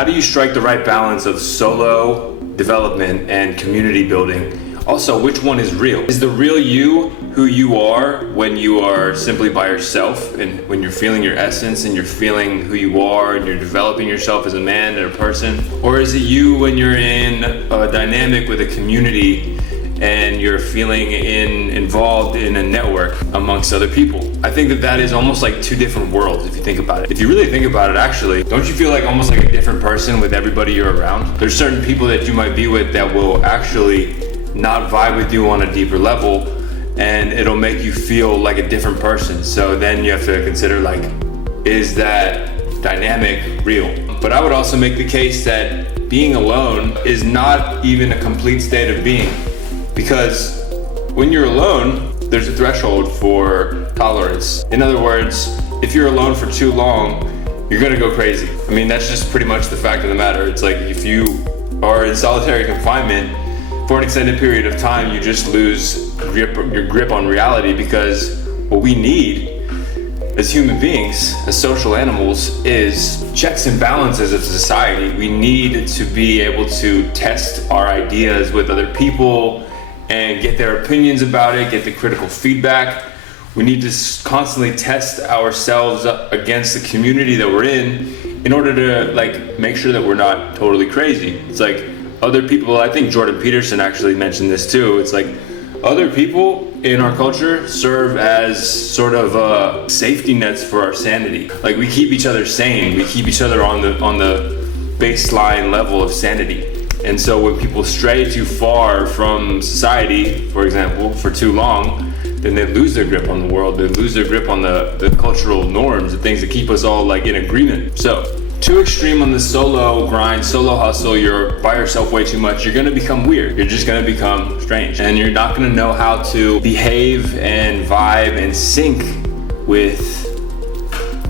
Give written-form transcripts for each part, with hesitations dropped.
How do you strike the right balance of solo development and community building? Also, which one is real? Is the real you who you are when you are simply by yourself and when you're feeling your essence and you're feeling who you are and you're developing yourself as a man and a person? Or is it you when you're in a dynamic with a community and you're feeling involved in a network amongst other people? I think that is almost like two different worlds if you think about it. If you really think about it, actually, don't you feel like almost like a different person with everybody you're around? There's certain people that you might be with that will actually not vibe with you on a deeper level, and it'll make you feel like a different person. So then you have to consider, like, is that dynamic real? But I would also make the case that being alone is not even a complete state of being, because when you're alone, there's a threshold for tolerance. In other words, if you're alone for too long, you're gonna go crazy. I mean, that's just pretty much the fact of the matter. It's like if you are in solitary confinement for an extended period of time, you just lose your grip on reality, because what we need as human beings, as social animals, is checks and balances of society. We need to be able to test our ideas with other people and get their opinions about it, get the critical feedback. We need to constantly test ourselves against the community that we're in order to, like, make sure that we're not totally crazy. It's like other people, I think Jordan Peterson actually mentioned this too. It's like other people in our culture serve as sort of safety nets for our sanity. Like, we keep each other sane. We keep each other on the baseline level of sanity. And so when people stray too far from society, for example, for too long, then they lose their grip on the world. They lose their grip on the cultural norms, the things that keep us all, like, in agreement. So, too extreme on the solo grind, solo hustle, you're by yourself way too much, you're gonna become weird. You're just gonna become strange. And you're not gonna know how to behave and vibe and sync with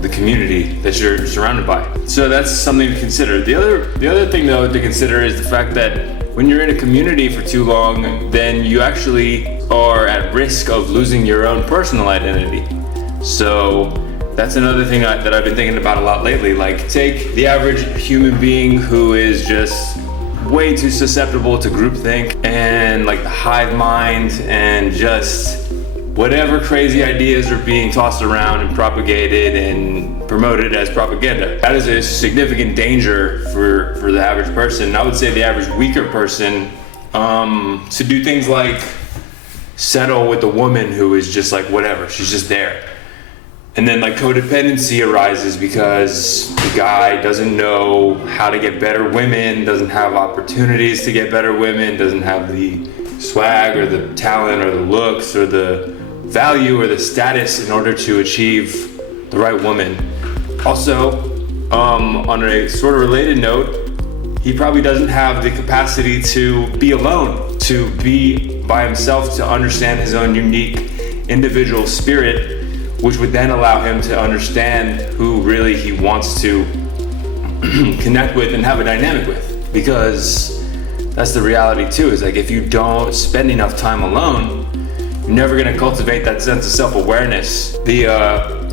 the community that you're surrounded by. So that's something to consider. The other thing, though, to consider is the fact that when you're in a community for too long, then you actually are at risk of losing your own personal identity. So that's another thing that I've been thinking about a lot lately. Like, take the average human being who is just way too susceptible to groupthink and, like, the hive mind and just whatever crazy ideas are being tossed around and propagated and promoted as propaganda. That is a significant danger for the average person. And I would say the average weaker person, to do things like settle with a woman who is just like whatever, she's just there. And then, like, codependency arises because the guy doesn't know how to get better women, doesn't have opportunities to get better women, doesn't have the swag or the talent or the looks or the value or the status in order to achieve the right woman. Also, on a sort of related note, he probably doesn't have the capacity to be alone, to be by himself, to understand his own unique individual spirit, which would then allow him to understand who really he wants to connect with and have a dynamic with. Because that's the reality too, is like, if you don't spend enough time alone, you're never gonna cultivate that sense of self-awareness, the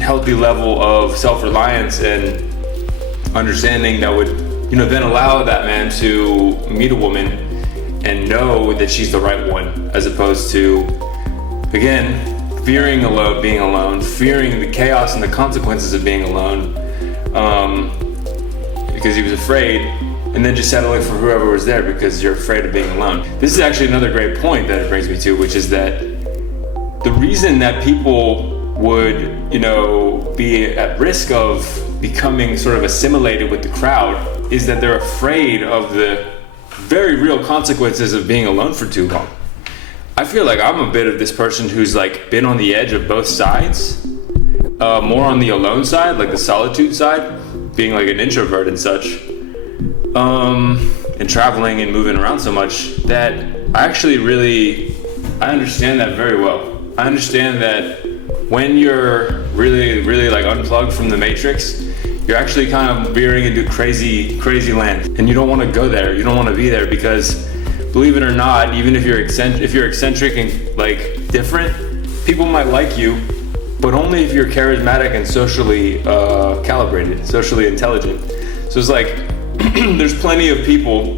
healthy level of self-reliance and understanding that would, then allow that man to meet a woman and know that she's the right one, as opposed to, again, fearing being alone, fearing the chaos and the consequences of being alone, because he was afraid, and then just settling for whoever was there because you're afraid of being alone. This is actually another great point that it brings me to, which is that the reason that people would, be at risk of becoming sort of assimilated with the crowd is that they're afraid of the very real consequences of being alone for too long. I feel like I'm a bit of this person who's, like, been on the edge of both sides, more on the alone side, like the solitude side, being like an introvert and such, and traveling and moving around so much, that I understand that very well. I understand that when you're really, really, like, unplugged from the matrix, you're actually kind of veering into crazy, crazy land, and you don't want to go there. You don't want to be there because, believe it or not, even if you're eccentric and, like, different, people might like you, but only if you're charismatic and socially calibrated, socially intelligent. So it's like, there's plenty of people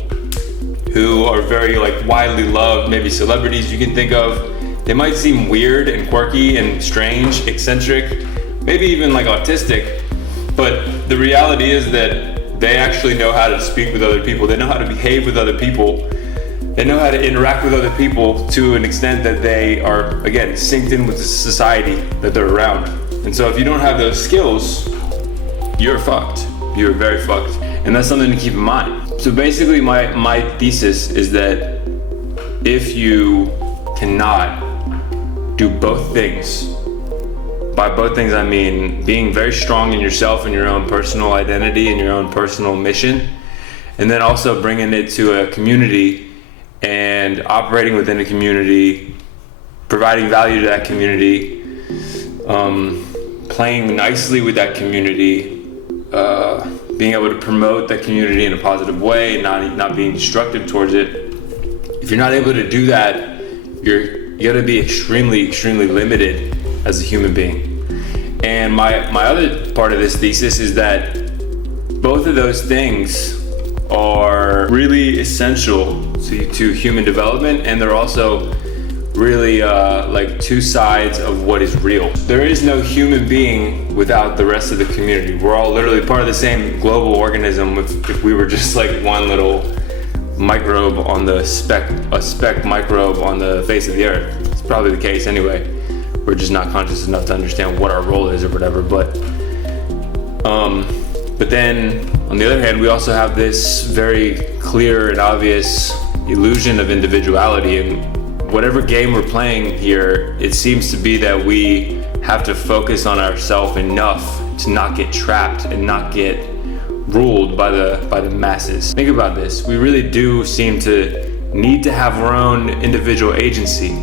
who are very like widely loved, maybe celebrities you can think of. They might seem weird and quirky and strange, eccentric, maybe even like autistic, but the reality is that they actually know how to speak with other people. They know how to behave with other people. They know how to interact with other people to an extent that they are, again, synced in with the society that they're around. And so if you don't have those skills, you're fucked. You're very fucked. And that's something to keep in mind. So basically my thesis is that if you cannot do both things, by both things I mean being very strong in yourself and your own personal identity and your own personal mission, and then also bringing it to a community and operating within a community, providing value to that community, playing nicely with that community, being able to promote that community in a positive way and not being destructive towards it. If you're not able to do that, you're gonna be extremely limited as a human being. And my other part of this thesis is that both of those things are really essential to human development, and they're also really like two sides of what is real. There is no human being without the rest of the community. We're all literally part of the same global organism. If we were just like one little microbe on the a speck microbe on the face of the earth. It's probably the case anyway. We're just not conscious enough to understand what our role is or whatever. But then on the other hand, we also have this very clear and obvious illusion of individuality. And whatever game we're playing here, it seems to be that we have to focus on ourselves enough to not get trapped and not get ruled by the masses. Think about this. We really do seem to need to have our own individual agency.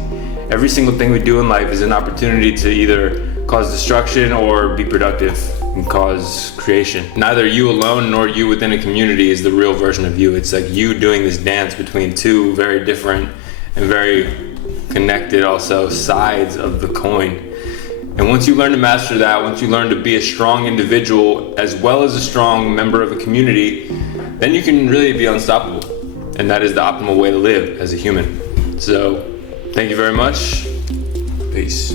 Every single thing we do in life is an opportunity to either cause destruction or be productive and cause creation. Neither you alone nor you within a community is the real version of you. It's like you doing this dance between two very different and very connected also sides of the coin. And once you learn to master that, once you learn to be a strong individual as well as a strong member of a community, then you can really be unstoppable. And that is the optimal way to live as a human. So, thank you very much. Peace.